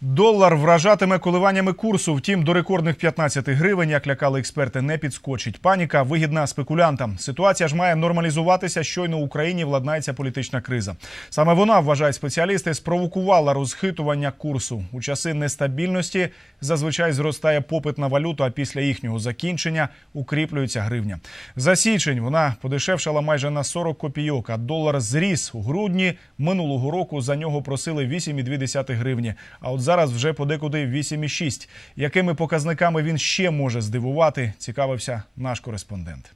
Долар вражатиме коливаннями курсу. Втім, до рекордних 15 гривень, як лякали експерти, не підскочить. Паніка вигідна спекулянтам. Ситуація ж має нормалізуватися. Щойно в Україні владнається політична криза. Саме вона вважають спеціалісти, спровокувала розхитування курсу. У часи нестабільності зазвичай зростає попит на валюту. А після їхнього закінчення укріплюється гривня. За січень вона подешевшала майже на 40 копійок. А долар зріс у грудні минулого року. За нього просили 8,2 гривні. А от зараз вже подекуди 8,6. Якими показниками він ще може здивувати, цікавився наш кореспондент.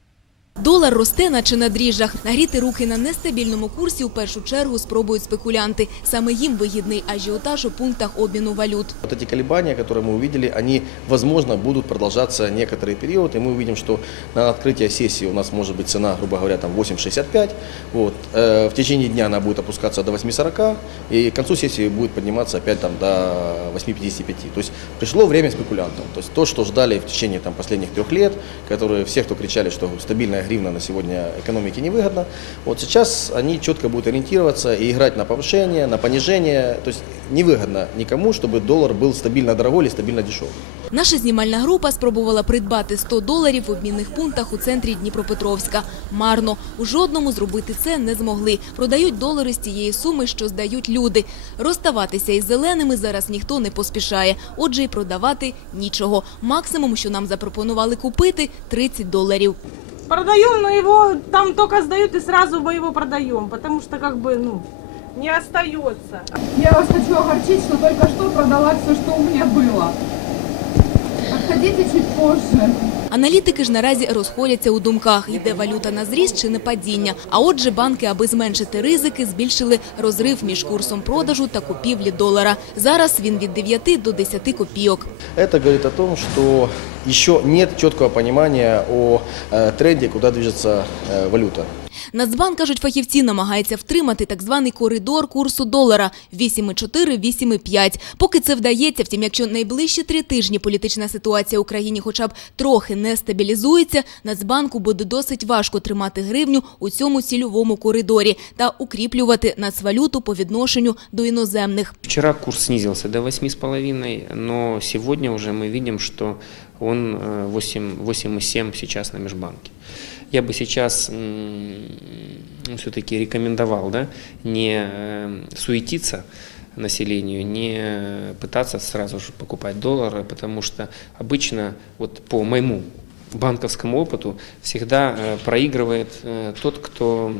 Долар росте, наче на дріжджах. Нагріти руки на нестабільному курсі у першу чергу спробують спекулянти. Саме їм вигідний ажіотаж у пунктах обміну валют. Вот эти колебания, которые мы увидели, они, возможно, будут продолжаться некоторый период, и мы увидим, что на открытие сессии у нас может быть цена, грубо говоря, там 8,65, вот, э, в течение дня она будет опускаться до 8,40, и к концу сессии будет подниматься опять там до 8,55. То есть пришло время спекулянтам, то есть то, что ждали в течение там, последних трех лет, которые все, кто кричали, что стабильная гривна на сегодня экономике невыгодна, вот сейчас они четко будут ориентироваться и играть на повышение, на понижение, то есть невыгодно никому, чтобы доллар был стабильно дорогой или стабильно дешевый. Наша знімальна група спробувала придбати 100 доларів в обмінних пунктах у центрі Дніпропетровська. Марно. У жодному зробити це не змогли. Продають долари з тієї суми, що здають люди. Розставатися із зеленими зараз ніхто не поспішає. Отже, і продавати нічого. Максимум, що нам запропонували купити – 30 доларів. Продаем, но его там только сдают и сразу мы его продаем, потому что как бы, ну, не остается. Я вас хочу огорчить, что только что продала все, что у меня было. Отходите чуть позже. Аналітики ж наразі розходяться у думках, йде валюта на зріст чи не падіння. А отже, банки, аби зменшити ризики, збільшили розрив між курсом продажу та купівлі долара. Зараз він від 9 до 10 копійок. Это говорит о том, что еще нет четкого понимания о э, тренде, куда движется э, валюта. Нацбанк, кажуть фахівці, намагається втримати так званий коридор курсу долара 8,4-8,5. Поки це вдається, втім, якщо найближчі три тижні політична ситуація в Україні хоча б трохи не стабілізується, Нацбанку буде досить важко тримати гривню у цьому цільовому коридорі та укріплювати нацвалюту по відношенню до іноземних. Вчера курс снизился до 8,5, но сегодня уже мы видим, что он э, 8 8,7 сейчас на межбанке Я бы сейчас все-таки рекомендовал да, не э, суетиться населению, не пытаться сразу же покупать доллары, потому что обычно, вот по моему банковскому опыту, всегда э, проигрывает э, тот, кто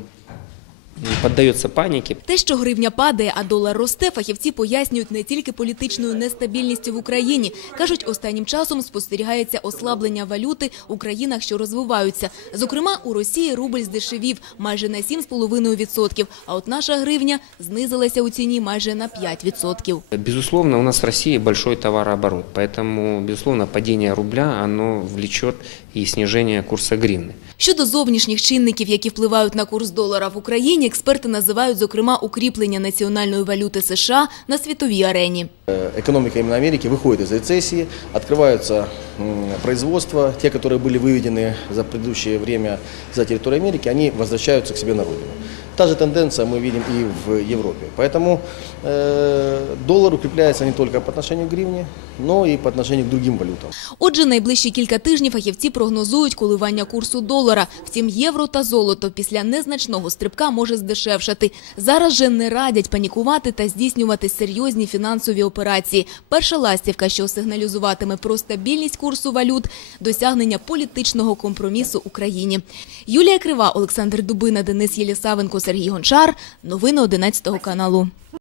поддается панике, Те, що гривня падає, а долар росте, фахівці пояснюють не тільки політичною нестабільністю в Україні. Кажуть, останнім часом спостерігається ослаблення валюти у країнах, що розвиваються. Зокрема, у Росії рубль здешевів майже на 7,5%, а от наша гривня знизилася у ціні майже на 5%. Безусловно, у нас в России большой товарооборот, поэтому, безусловно, падение рубля, оно влечет и снижение курса гривны. Щодо зовнішніх чинників, які впливають на курс долара в Україні, експерти називають, зокрема, укріплення національної валюти США на світовій арені. Э, Экономика именно Америки выходит из рецессии, открываются м, производства, те, которые были выведены за предыдущее время за территорию Америки, они возвращаются к себе на родину. Та же тенденция мы видим и в Европе. Поэтому э, доллар укрепляется не только по отношению к гривне, но и по отношению к другим валютам. Отже, найближчі кілька тижнів фахівці прогнозують коливання курсу долара. Втім, євро та золото після незначного стрибка може здешевшати. Зараз же не радять панікувати та здійснювати серйозні фінансові операції. Перша ластівка, що сигналізуватиме про стабільність курсу валют, досягнення політичного компромісу Україні. Юлія Крива, Олександр Дубина, Денис Єлісавенко, Сергій Гончар. Новини 11 каналу.